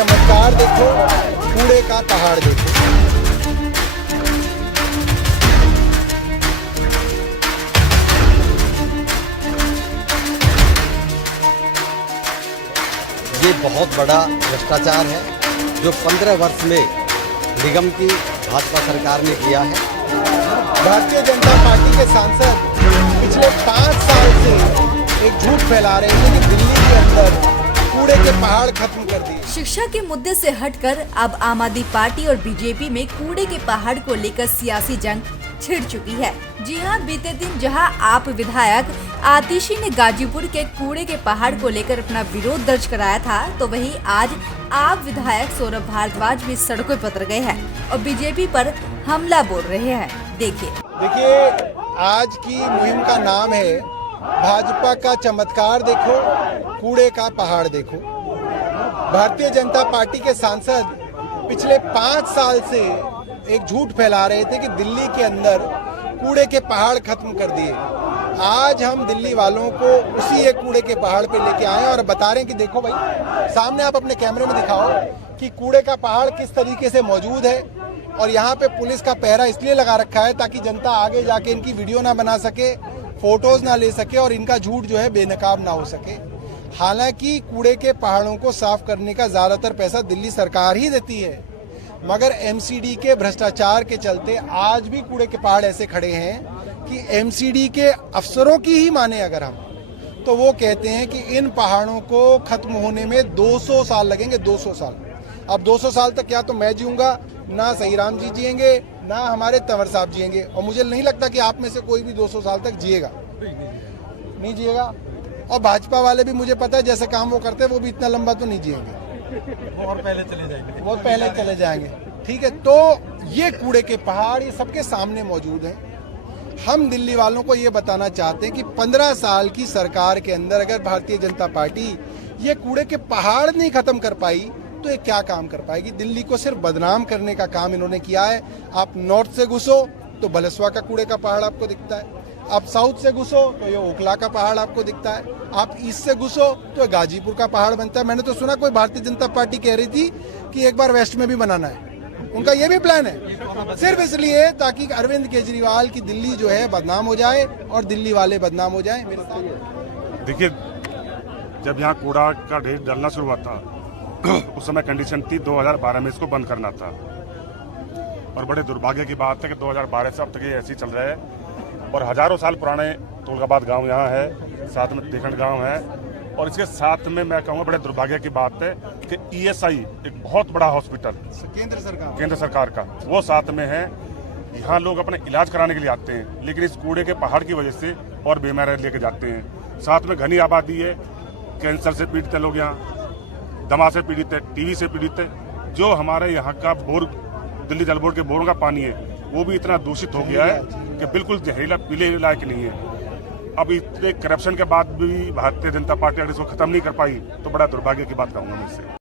चमत्कार देखो, कूड़े का पहाड़ देखो। ये बहुत बड़ा भ्रष्टाचार है जो 15 वर्ष में निगम की भाजपा सरकार ने किया है। भारतीय जनता पार्टी के सांसद पिछले 5 साल से एक झूठ फैला रहे थे कि दिल्ली के अंदर कूड़े के पहाड़ खत्म कर दिए। शिक्षा के मुद्दे से हटकर अब आम आदमी पार्टी और बीजेपी में कूड़े के पहाड़ को लेकर सियासी जंग छिड़ चुकी है। जी हां, बीते दिन जहां आप विधायक आतिशी ने गाजीपुर के कूड़े के पहाड़ को लेकर अपना विरोध दर्ज कराया था, तो वहीं आज आप विधायक सौरभ भारद्वाज भी सड़कों पर उतर गए हैं और बीजेपी पर हमला बोल रहे हैं। देखिए, आज की मुहिम का नाम है भाजपा का चमत्कार देखो, कूड़े का पहाड़ देखो। भारतीय जनता पार्टी के सांसद पिछले 5 साल से एक झूठ फैला रहे थे कि दिल्ली के अंदर कूड़े के पहाड़ खत्म कर दिए। आज हम दिल्ली वालों को उसी एक कूड़े के पहाड़ पे लेके आए और बता रहे हैं कि देखो भाई, सामने आप अपने कैमरे में दिखाओ कि कूड़े का पहाड़ किस तरीके से मौजूद है। और यहाँ पे पुलिस का पहरा इसलिए लगा रखा है ताकि जनता आगे जाके इनकी वीडियो ना बना सके, फोटोज ना ले सके और इनका झूठ जो है बेनकाब ना हो सके। हालांकि कूड़े के पहाड़ों को साफ करने का ज्यादातर पैसा दिल्ली सरकार ही देती है, मगर एमसीडी के भ्रष्टाचार के चलते आज भी कूड़े के पहाड़ ऐसे खड़े हैं कि एमसीडी के अफसरों की ही माने अगर हम, तो वो कहते हैं कि इन पहाड़ों को खत्म होने में 200 साल लगेंगे। 200 साल। अब 200 साल तक क्या तो मैं जीऊंगा, ना सहीराम जी जिएंगे, ना हमारे तंवर साहब जिएंगे, और मुझे नहीं लगता कि आप में से कोई भी 200 साल तक जिएगा, नहीं जिएगा। और भाजपा वाले भी, मुझे पता है जैसे काम वो करते हैं, वो भी इतना लंबा तो नहीं जिएंगे, वो और पहले चले जाएंगे, वो पहले चले जाएंगे। ठीक है, तो ये कूड़े के पहाड़ ये सबके सामने मौजूद हैं। हम दिल्ली वालों को ये बताना चाहते हैं कि 15 साल की सरकार के अंदर अगर भारतीय जनता पार्टी ये कूड़े के पहाड़ नहीं खत्म कर पाई तो ये क्या काम कर पाएगी। दिल्ली को सिर्फ बदनाम करने का काम इन्होंने किया है। आप नॉर्थ से घुसो तो बलसवा का कूड़े का पहाड़ आपको दिखता है, आप साउथ से घुसो तो ये ओखला का पहाड़ आपको दिखता है, आप ईस्ट से घुसो तो गाजीपुर का पहाड़ बनता है। मैंने तो सुना कोई भारतीय जनता पार्टी कह रही थी कि एक बार वेस्ट में भी बनाना है, उनका ये भी प्लान है, सिर्फ इसलिए ताकि अरविंद केजरीवाल की दिल्ली जो है बदनाम हो जाए और दिल्ली वाले बदनाम हो जाए। देखिए, जब यहाँ कूड़ा का ढेर डालना शुरू हुआ था उस समय कंडीशन थी 2012 में इसको बंद करना था, और बड़े दुर्भाग्य की बात है कि 2012 से अब तक ये ऐसे ही चल रहा है। और हजारों साल पुराने तुलगाबाद गांव यहाँ है, साथ में देखंड गांव है, और इसके साथ में मैं कहूँगा बड़े दुर्भाग्य की बात है कि ईएसआई एक बहुत बड़ा हॉस्पिटल केंद्र सरकार का वो साथ में है। यहाँ लोग अपने इलाज कराने के लिए आते हैं, लेकिन इस कूड़े के पहाड़ की वजह से और बीमार लेके जाते हैं। साथ में घनी आबादी है, कैंसर से पीड़ित है लोग, यहाँ दमा से पीड़ित है, टीबी से पीड़ित है। जो हमारे यहाँ का बोर, दिल्ली जल बोर्ड के बोरों का पानी है, वो भी इतना दूषित हो गया है कि बिल्कुल जहरीला पीने लायक नहीं है। अब इतने करप्शन के बाद भी भारतीय जनता पार्टी अगर इसको खत्म नहीं कर पाई तो बड़ा दुर्भाग्य की बात कहूंगा मैं इससे।